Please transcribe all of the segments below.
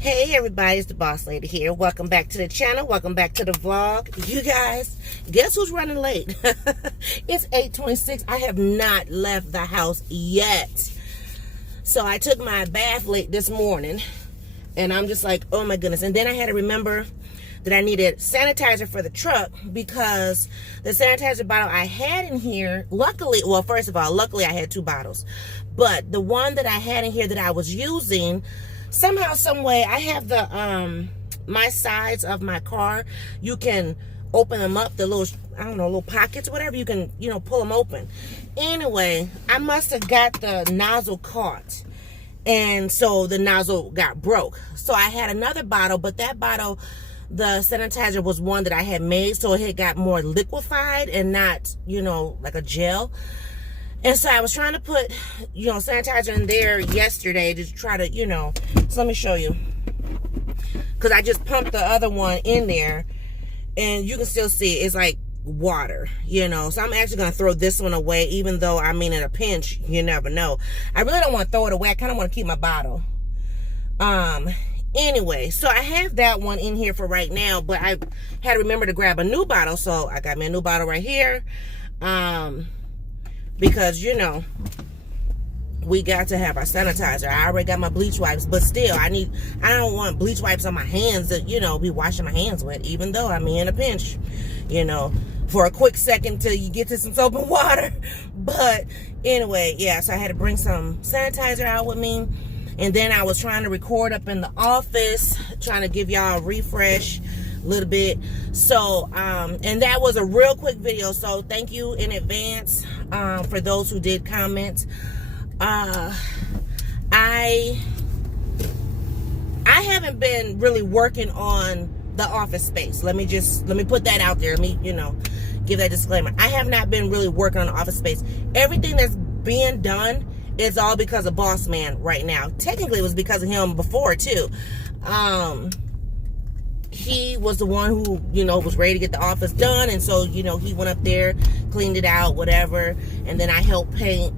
Hey everybody, it's the boss lady here. Welcome back to the channel. Welcome back to the vlog. You guys, guess who's running late? It's 8:26. I have not left the house yet. So I took my bath late this morning and I'm just like, oh my goodness. And then I had to remember that I needed sanitizer for the truck because the sanitizer bottle I had in here, luckily, well, first of all, luckily I had 2 bottles. But the one that I had in here that I was using, somehow, some way, I have the my sides of my car, you can open them up, the little, I don't know, little pockets or whatever, you can, pull them open. Anyway, I must have got the nozzle caught, and so the nozzle got broke. So I had another bottle, but that bottle, the sanitizer was one that I had made, so it had got more liquefied and not, like a gel. And so I was trying to put, sanitizer in there yesterday to try to, so let me show you. Because I just pumped the other one in there, and you can still see it's like water, So I'm actually going to throw this one away, even though, in a pinch, you never know. I really don't want to throw it away. I kind of want to keep my bottle. Anyway, so I have that one in here for right now, but I had to remember to grab a new bottle, so I got me a new bottle right here. Because, we got to have our sanitizer. I already got my bleach wipes, but still, I don't want bleach wipes on my hands that, be washing my hands with, even though I'm in a pinch, for a quick second till you get to some soap and water. But anyway, yeah, so I had to bring some sanitizer out with me. And then I was trying to record up in the office, trying to give y'all a refresh a little bit. So, and that was a real quick video. So thank you in advance for those who did comment. I haven't been really working on the office space. Let me put that out there. Let me, give that disclaimer. I have not been really working on the office space. Everything that's being done is all because of Boss Man right now. Technically, it was because of him before, too. He was the one who, was ready to get the office done. And so, he went up there, cleaned it out, whatever. And then I helped paint.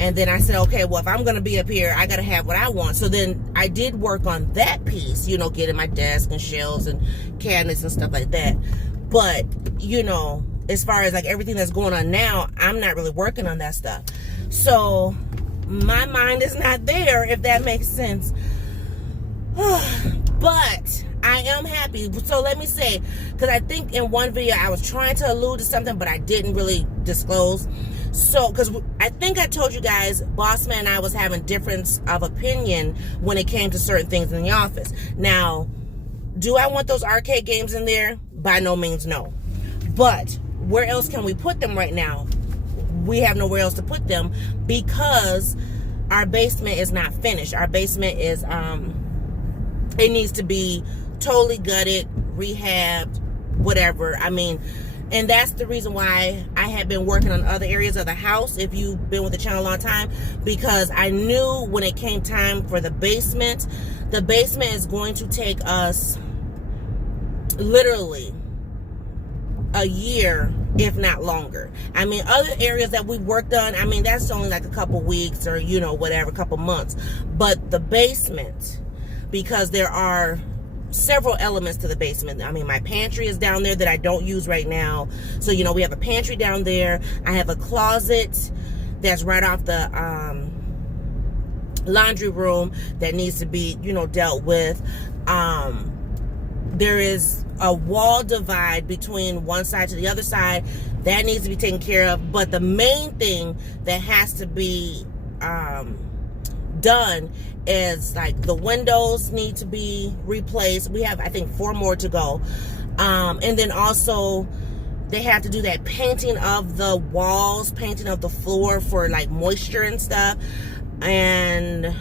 And then I said, okay, well, if I'm going to be up here, I got to have what I want. So then I did work on that piece, getting my desk and shelves and cabinets and stuff like that. But, as far as like everything that's going on now, I'm not really working on that stuff. So my mind is not there, if that makes sense. But I am happy. So let me say, because I think in one video I was trying to allude to something, but I didn't really disclose. So, because I think I told you guys, Boss Man and I was having difference of opinion when it came to certain things in the office. Now, do I want those arcade games in there? By no means, no. But where else can we put them right now? We have nowhere else to put them because our basement is not finished. Our basement is, it needs to be totally gutted, rehabbed, whatever. And that's the reason why I have been working on other areas of the house, if you've been with the channel a long time, because I knew when it came time for the basement is going to take us literally a year, if not longer. Other areas that we've worked on, that's only like a couple weeks or, whatever, a couple months. But the basement, because there are several elements to the basement. My pantry is down there that I don't use right now. So, we have a pantry down there. I have a closet that's right off the laundry room that needs to be, dealt with. There is a wall divide between one side to the other side that needs to be taken care of. But the main thing that has to be done is like the windows need to be replaced. We have, I think, 4 more to go. And then also they have to do that painting of the walls, painting of the floor for like moisture and stuff, and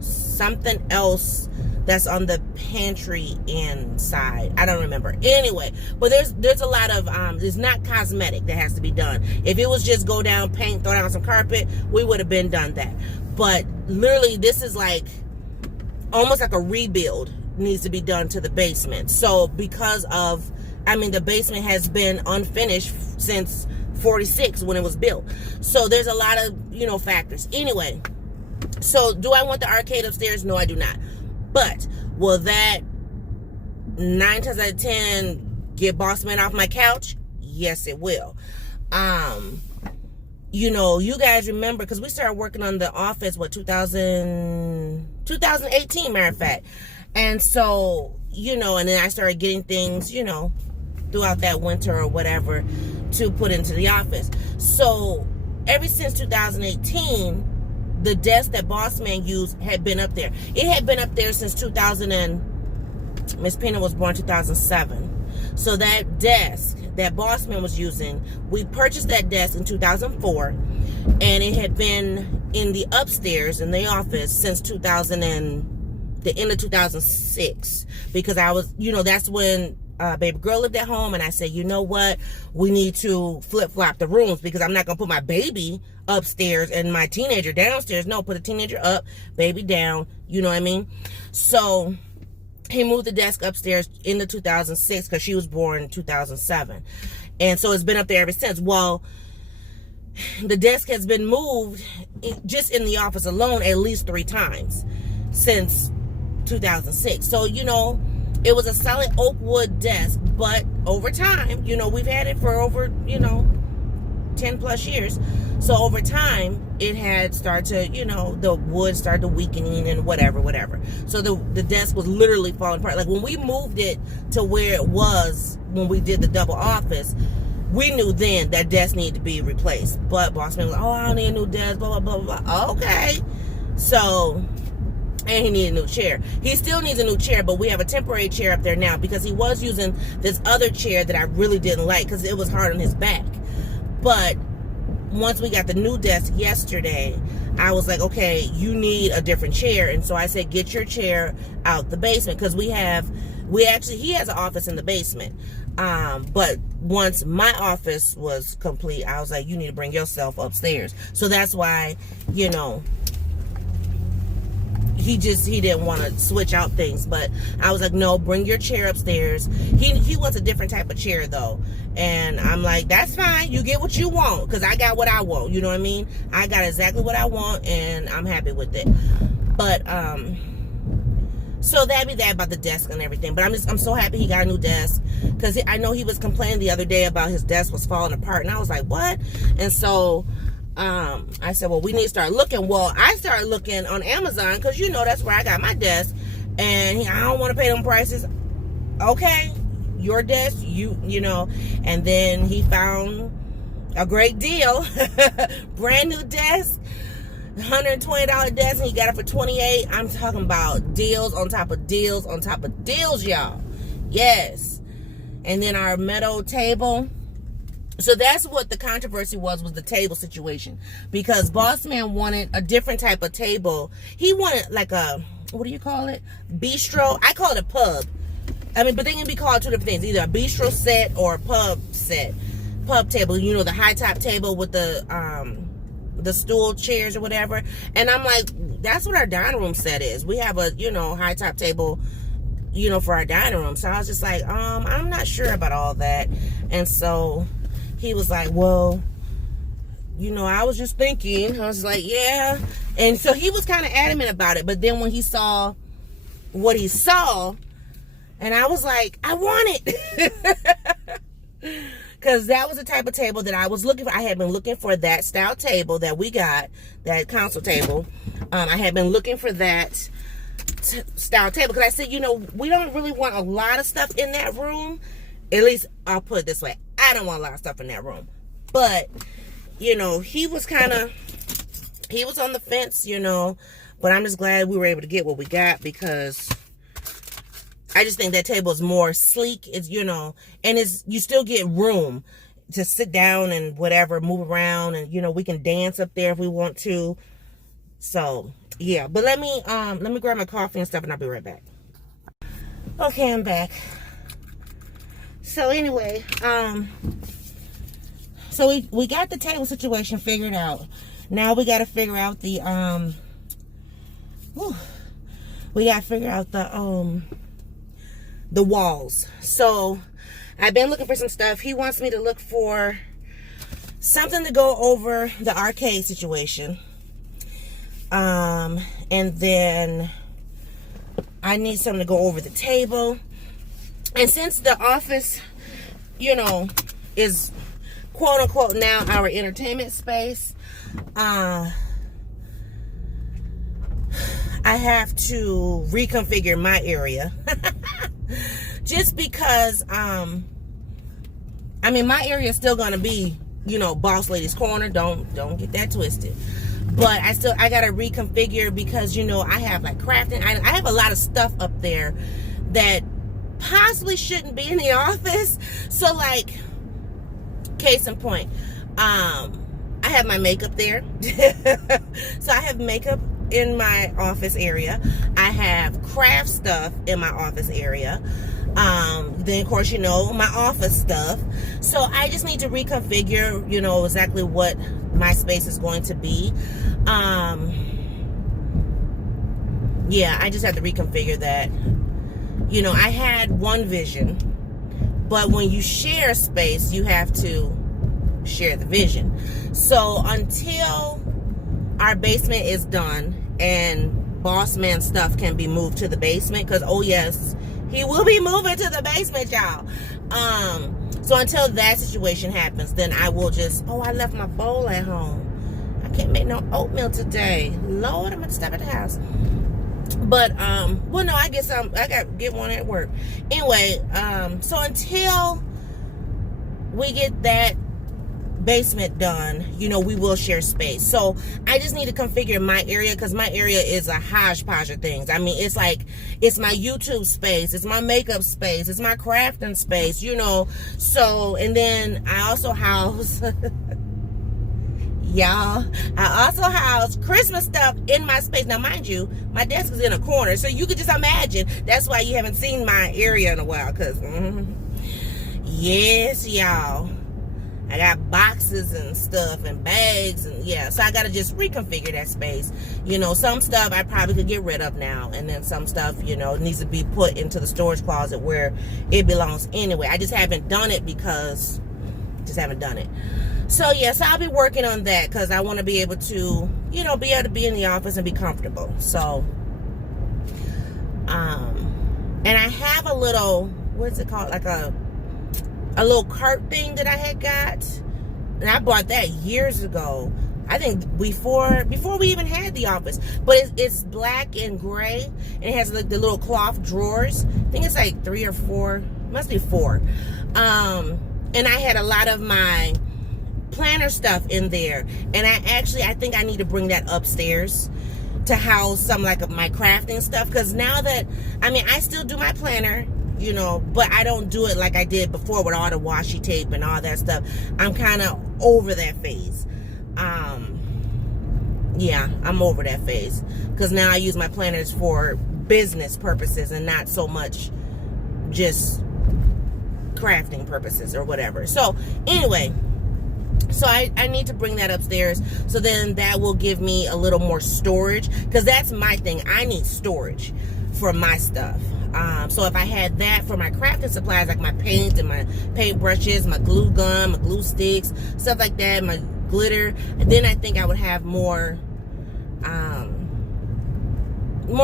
something else that's on the pantry inside. I don't remember. Anyway, but there's a lot of, it's not cosmetic that has to be done. If it was just go down, paint, throw down some carpet, we would have been done that. But literally, this is like almost like a rebuild needs to be done to the basement. So because of, the basement has been unfinished since 46 when it was built. So there's a lot of, factors. Anyway, so do I want the arcade upstairs? No, I do not. But Will that 9 times out of 10 get boss man off my couch? Yes, it will. You know, you guys remember, because we started working on the office, 2018, matter of fact. And so, you know, and then I started getting things, you know, throughout that winter or whatever to put into the office. So ever since 2018, the desk that Boss Man used had been up there. It had been up there since 2000, and Miss Pena was born 2007. So that desk that Boss Man was using, we purchased that desk in 2004, and it had been in the upstairs in the office since the end of 2006, because I was, you know, that's when baby girl lived at home, and I said, you know what, we need to flip-flop the rooms, because I'm not gonna put my baby upstairs and my teenager downstairs. No, put the teenager up, baby down, you know what I mean? So he moved the desk upstairs in the 2006, because she was born in 2007, and so it's been up there ever since. Well, the desk has been moved just in the office alone at least 3 times since 2006. So, you know, it was a solid oak wood desk, but over time, you know, we've had it for over, you know, 10 plus years. So over time, it had started to, you know, the wood started weakening and whatever. So the desk was literally falling apart. Like when we moved it to where it was when we did the double office, we knew then that desk needed to be replaced. But Boss Man was like, oh, I need a new desk, blah, blah, blah, blah. Okay. So, and he needed a new chair. He still needs a new chair, but we have a temporary chair up there now, because he was using this other chair that I really didn't like because it was hard on his back. But once we got the new desk yesterday, I was like, okay, you need a different chair. And so I said, get your chair out the basement, because he has an office in the basement. But once my office was complete, I was like, you need to bring yourself upstairs. So that's why, you know, he didn't want to switch out things. But I was like, no, bring your chair upstairs. He wants a different type of chair though, and I'm like, that's fine, you get what you want, because I got what I want, you know what I mean? I got exactly what I want, and I'm happy with it. But so that'd be that about the desk and everything. But I'm so happy he got a new desk, because I know he was complaining the other day about his desk was falling apart, and I was like, what? And so I said, well, we need to start looking. Well, I started looking on Amazon, because, you know, that's where I got my desk. And I don't want to pay them prices. Okay, your desk, you know. And then he found a great deal. Brand new desk, $120 desk, and he got it for $28. I'm talking about deals on top of deals on top of deals, y'all. Yes. And then our metal table. So that's what the controversy was the table situation, because Boss Man wanted a different type of table. He wanted like a, what do you call it? Bistro. I call it a pub. I mean, but they can be called 2 different things, either a bistro set or a pub set. Pub table, you know, the high top table with the stool chairs or whatever. And I'm like, that's what our dining room set is. We have a, you know, high top table, you know, for our dining room. So I was just like, I'm not sure about all that. And so he was like, well, you know, I was just thinking. I was like, yeah. And so he was kind of adamant about it. But then when he saw what he saw, and I was like, I want it. Because that was the type of table that I was looking for. I had been looking for that style table that we got, that console table. I had been looking for that style table. Because I said, you know, we don't really want a lot of stuff in that room. At least, I'll put it this way. I don't want a lot of stuff in that room. But, you know, he was on the fence, you know. But I'm just glad we were able to get what we got, because I just think that table is more sleek. It's, you know, and you still get room to sit down and whatever, move around, and, you know, we can dance up there if we want to. So, yeah. But let me grab my coffee and stuff, and I'll be right back. Okay, I'm back. So anyway, so we got the table situation figured out. Now we got to figure out the the walls. So I've been looking for some stuff. He wants me to look for something to go over the arcade situation. And then I need something to go over the table. And since the office, you know, is quote unquote now our entertainment space, I have to reconfigure my area. Just because, I mean, my area is still going to be, you know, Boss Lady's Corner. Don't get that twisted. But I got to reconfigure because, you know, I have like crafting. I have a lot of stuff up there that possibly shouldn't be in the office. So like, case in point, I have my makeup there. So I have makeup in my office area. I have craft stuff in my office area. Then of course, you know, my office stuff. So I just need to reconfigure, you know, exactly what my space is going to be. Yeah, I just have to reconfigure that. You know, I had one vision, but when you share space, you have to share the vision. So until our basement is done and Boss Man stuff can be moved to the basement, because oh yes, he will be moving to the basement, y'all. So until that situation happens, then I will just, oh, I left my bowl at home. I can't make no oatmeal today. Lord, I'm gonna step at the house. But well, no, I guess I got to get one at work anyway. So until we get that basement done, you know, we will share space. So I just need to configure my area, because my area is a hodgepodge of things. I mean, it's like, it's my YouTube space, it's my makeup space, it's my crafting space, you know. So, and then I also house y'all, I also house Christmas stuff in my space. Now, mind you, my desk is in a corner, so you could just imagine. That's why you haven't seen my area in a while, because, yes, y'all, I got boxes and stuff and bags, and yeah, so I got to just reconfigure that space. You know, some stuff I probably could get rid of now, and then some stuff, you know, needs to be put into the storage closet where it belongs anyway. I just haven't done it because, just haven't done it. So yes, I'll be working on that because I want to be able to, you know, be able to be in the office and be comfortable. So, and I have a little, what is it called? Like a little cart thing that I had got, and I bought that years ago. I think before we even had the office. But it's black and gray, and it has like the little cloth drawers. I think it's like 3 or 4, must be 4. And I had a lot of my planner stuff in there, and I think I need to bring that upstairs to house some like of my crafting stuff, because now that, I mean, I still do my planner, you know, but I don't do it like I did before with all the washi tape and all that stuff. I'm kind of over that phase. Yeah, I'm over that phase, because now I use my planners for business purposes and not so much just crafting purposes or whatever. So anyway, so I need to bring that upstairs, so then that will give me a little more storage, because that's my thing. I need storage for my stuff. So if I had that for my crafting supplies, like my paint and my paint brushes, my glue gun, my glue sticks, stuff like that, my glitter, and then I think I would have more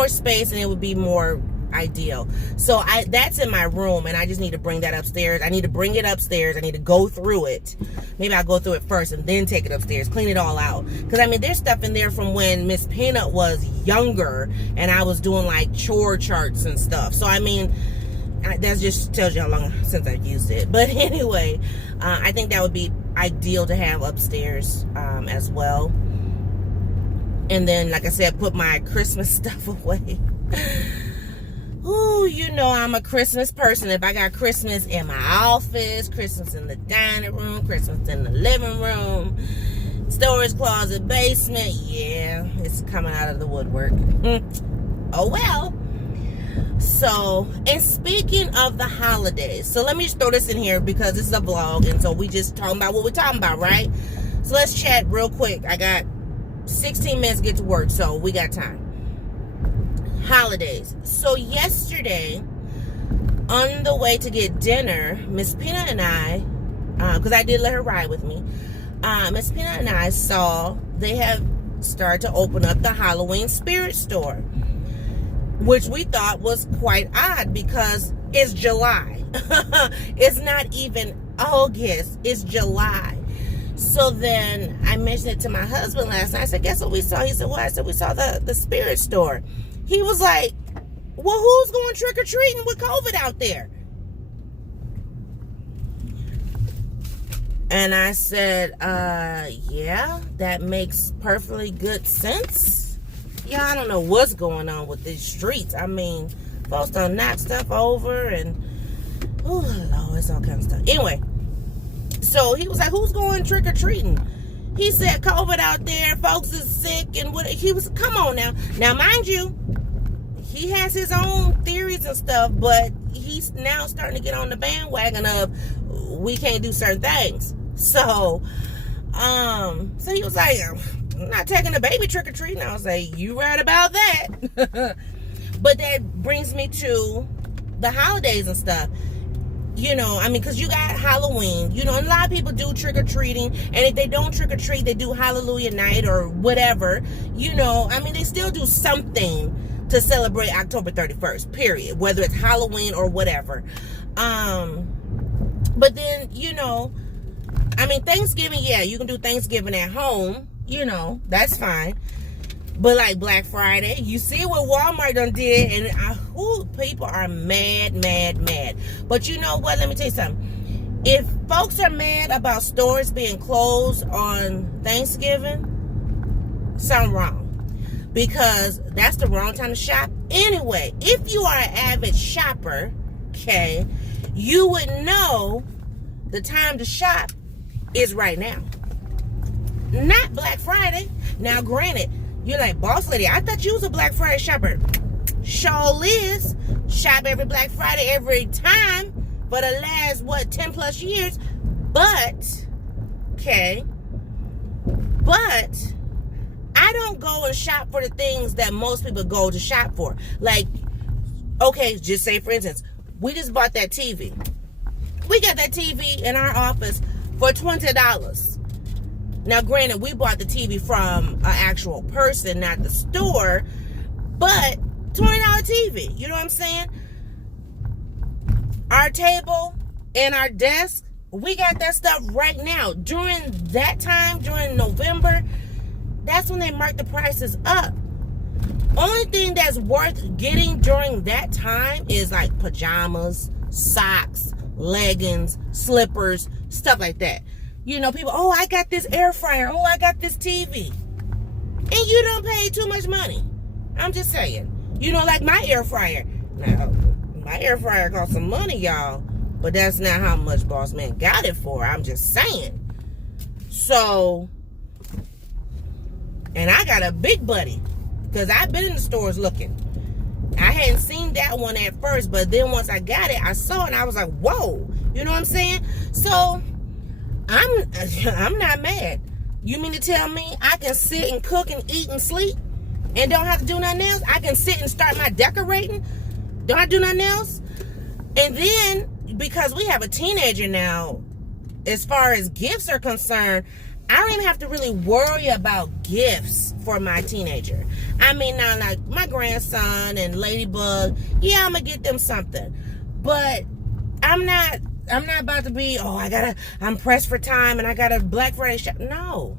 space, and it would be more ideal. So that's in my room, and I just need to bring that upstairs. I need to bring it upstairs. I need to go through it. Maybe I'll go through it first and then take it upstairs, clean it all out, because I mean, there's stuff in there from when Miss Peanut was younger and I was doing like chore charts and stuff. So I mean, that just tells you how long since I've used it. But anyway, I think that would be ideal to have upstairs as well. And then, like I said, put my Christmas stuff away. Ooh, you know I'm a Christmas person. If I got Christmas in my office, Christmas in the dining room, Christmas in the living room, storage closet, basement, yeah, it's coming out of the woodwork. Oh well. So, and speaking of the holidays, so let me just throw this in here because this is a vlog, and so we just talking about what we're talking about, right? So let's chat real quick. I got 16 minutes to get to work, so we got time. Holidays. So yesterday, on the way to get dinner, Miss Peanut and I, because I did let her ride with me, Miss Peanut and I saw they have started to open up the Halloween spirit store. which we thought was quite odd because it's July. It's not even August, it's July. So then I mentioned it to my husband last night. I said, guess what we saw? He said, what? I said, we saw the spirit store. He was like, well, who's going trick-or-treating with COVID out there? And I said, yeah, that makes perfectly good sense. Yeah, I don't know what's going on with these streets. I mean, folks done knock stuff over and, oh, Lord, it's all kinds of stuff. Anyway, so he was like, who's going trick-or-treating? He said, COVID out there, folks is sick, and what? He was, come on now. Now, mind you, he has his own theories and stuff, but he's now starting to get on the bandwagon of we can't do certain things. So he was like, I'm not taking the baby trick-or-treating. I was like, you right about that. But that brings me to the holidays and stuff. You know, I mean, because you got Halloween, you know, and a lot of people do trick-or-treating, and if they don't trick-or-treat, they do Hallelujah night or whatever, you know, I mean, they still do something to celebrate October 31st, period, whether it's Halloween or whatever. But then, you know, I mean, Thanksgiving, yeah, you can do Thanksgiving at home, you know, that's fine. But like Black Friday, you see what Walmart done did, and people are mad. But you know what? Let me tell you something. If folks are mad about stores being closed on Thanksgiving, something wrong. Because that's the wrong time to shop. Anyway, if you are an avid shopper, okay, you would know the time to shop is right now. Not Black Friday. Now, granted, you're like, boss lady, I thought you was a Black Friday shopper. Sure is. Shop every Black Friday every time for the last, 10 plus years. But, okay, but I don't go and shop for the things that most people go to shop for. Like, okay, just say, for instance, we just bought that TV. We got that TV in our office for $20. Now, granted, we bought the TV from an actual person, not the store, but $20 TV. You know what I'm saying? Our table and our desk, we got that stuff right now. During that time, during November, that's when they mark the prices up. Only thing that's worth getting during that time is like pajamas, socks, leggings, slippers, stuff like that. You know, people, oh, I got this air fryer. Oh, I got this TV. And you don't pay too much money. I'm just saying. You know, like my air fryer. Now, my air fryer cost some money, y'all. But that's not how much Boss Man got it for. I'm just saying. So, and I got a big buddy. Because I've been in the stores looking. I hadn't seen that one at first. But then once I got it, I saw it and I was like, whoa. You know what I'm saying? So, I'm not mad. You mean to tell me I can sit and cook and eat and sleep and don't have to do nothing else? I can sit and start my decorating, don't have to do nothing else? And then, because we have a teenager now, as far as gifts are concerned, I don't even have to really worry about gifts for my teenager. I mean, now, like my grandson and Ladybug, yeah, I'm going to get them something. But I'm not about to be, I'm pressed for time and I got a Black Friday shop. No.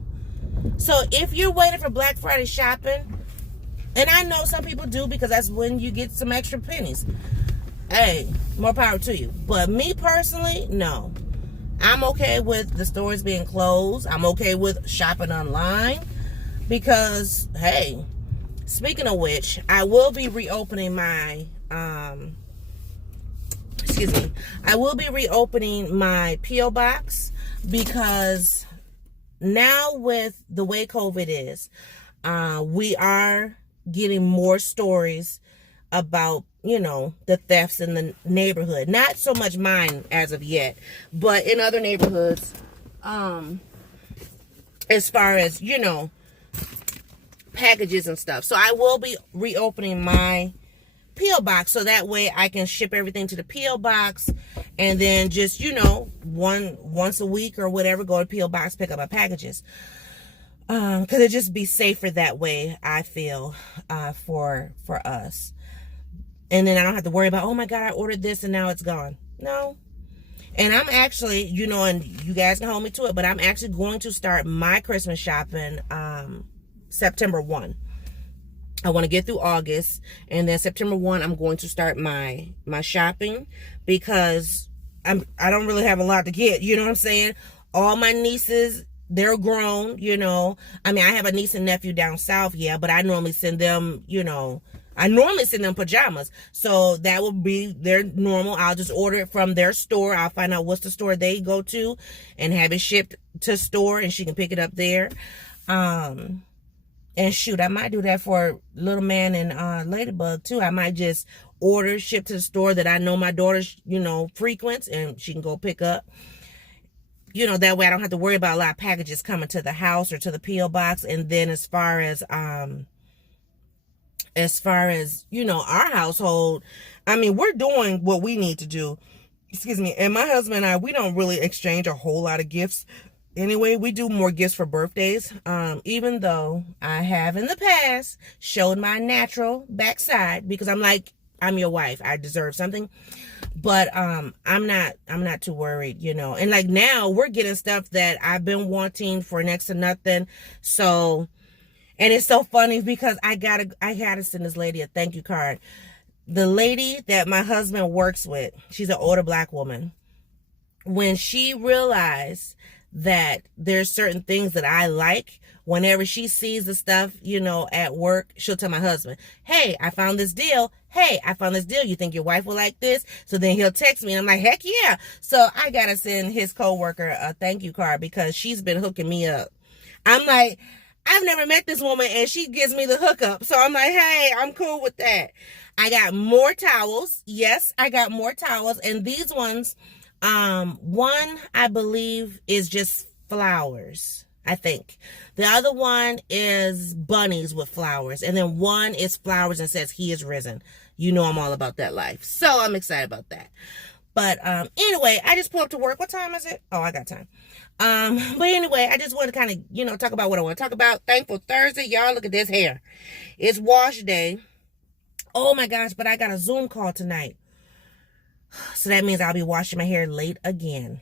So if you're waiting for Black Friday shopping, and I know some people do because that's when you get some extra pennies. Hey, more power to you. But me personally, no. I'm okay with the stores being closed. I'm okay with shopping online because, hey, speaking of which, I will be reopening my, I will be reopening my P.O. box because now with the way COVID is, we are getting more stories about, you know, the thefts in the neighborhood. Not so much mine as of yet, but in other neighborhoods, as far as, you know, packages and stuff. So I will be reopening my P.O. box so that way I can ship everything to the P.O. box and then just, you know, once a week or whatever, go to P.O. box, pick up my packages. Because it'd just be safer that way, I feel, for us. And then I don't have to worry about, oh my God, I ordered this and now it's gone. No. And I'm actually, you know, and you guys can hold me to it, but I'm actually going to start my Christmas shopping September 1. I want to get through August, and then September 1, I'm going to start my shopping, because I don't really have a lot to get, you know what I'm saying? All my nieces, they're grown, you know. I mean, I have a niece and nephew down south, yeah, but I normally send them, you know, pajamas. So that will be their normal. I'll just order it from their store. I'll find out what's the store they go to and have it shipped to store, and she can pick it up there. And shoot, I might do that for Little Man and Ladybug too. I might just order, ship to the store that I know my daughter, you know, frequents, and she can go pick up. You know, that way I don't have to worry about a lot of packages coming to the house or to the P.O. box. And then as far as, you know, our household, I mean, we're doing what we need to do. Excuse me. And my husband and I, we don't really exchange a whole lot of gifts. Anyway, we do more gifts for birthdays, even though I have in the past showed my natural backside, because I'm like, I'm your wife, I deserve something. But I'm not too worried, you know. And like now we're getting stuff that I've been wanting for next to nothing. So, and it's so funny because I gotta send this lady a thank you card. The lady that my husband works with, she's an older Black woman. When she realized that there's certain things that I like, whenever she sees the stuff, you know, at work, she'll tell my husband, hey, I found this deal. Hey, I found this deal. You think your wife will like this? So then he'll text me and I'm like, heck yeah. So I got to send his coworker a thank you card because she's been hooking me up. I'm like, I've never met this woman and she gives me the hookup. So I'm like, hey, I'm cool with that. I got more towels. Yes, I got more towels. And these ones, one, I believe, is just flowers, I think. The other one is bunnies with flowers. And then one is flowers and says, he is risen. You know I'm all about that life. So I'm excited about that. But anyway, I just pulled up to work. What time is it? Oh, I got time. But anyway, I just want to kind of, you know, talk about what I want to talk about. Thankful Thursday. Y'all, look at this hair. It's wash day. Oh, my gosh, but I got a Zoom call tonight. So that means I'll be washing my hair late again.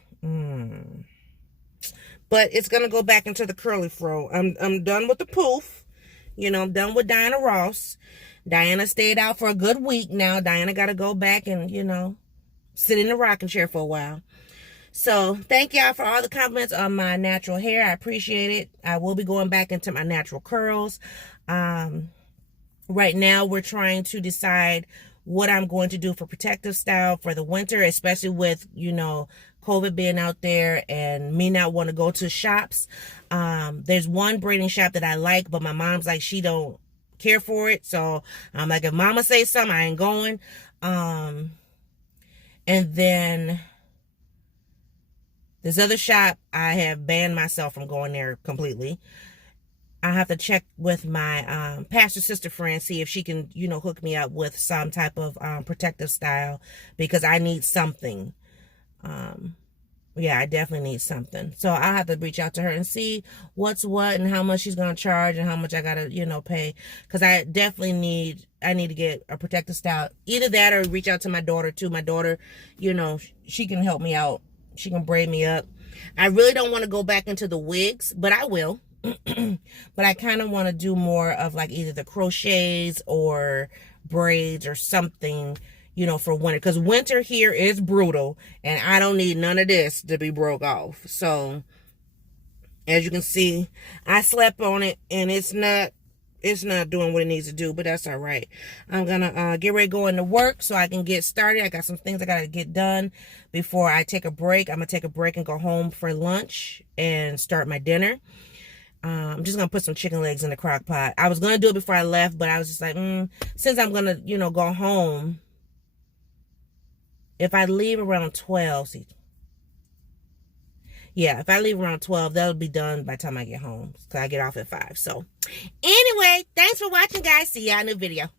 But it's going to go back into the curly fro. I'm done with the poof. You know, I'm done with Diana Ross. Diana stayed out for a good week now. Diana got to go back and, you know, sit in the rocking chair for a while. So thank y'all for all the compliments on my natural hair. I appreciate it. I will be going back into my natural curls. Right now we're trying to decide what I'm going to do for protective style for the winter, especially with, you know, COVID being out there and me not want to go to shops. There's one braiding shop that I like, but my mom's like, she don't care for it. So I'm like, if mama say something, I ain't going. And then this other shop, I have banned myself from going there completely. I have to check with my pastor sister friend, see if she can, you know, hook me up with some type of protective style, because I need something. Yeah, I definitely need something. So I'll have to reach out to her and see what's what and how much she's going to charge and how much I got to, you know, pay. Because I definitely need to get a protective style. Either that or reach out to my daughter too. My daughter, you know, she can help me out. She can braid me up. I really don't want to go back into the wigs, but I will. But I kind of want to do more of like either the crochets or braids or something, you know, for winter, because winter here is brutal and I don't need none of this to be broke off. So as you can see, I slept on it and it's not doing what it needs to do, but that's all right. I'm gonna get ready to go into work so I can get started. I got some things I gotta get done before I take a break. I'm gonna take a break and go home for lunch and start my dinner. I'm just going to put some chicken legs in the crock pot. I was going to do it before I left, but I was just like, since I'm going to, you know, go home, if I leave around 12, if I leave around 12, that'll be done by the time I get home, because I get off at 5. So, anyway, thanks for watching, guys. See y'all in the video.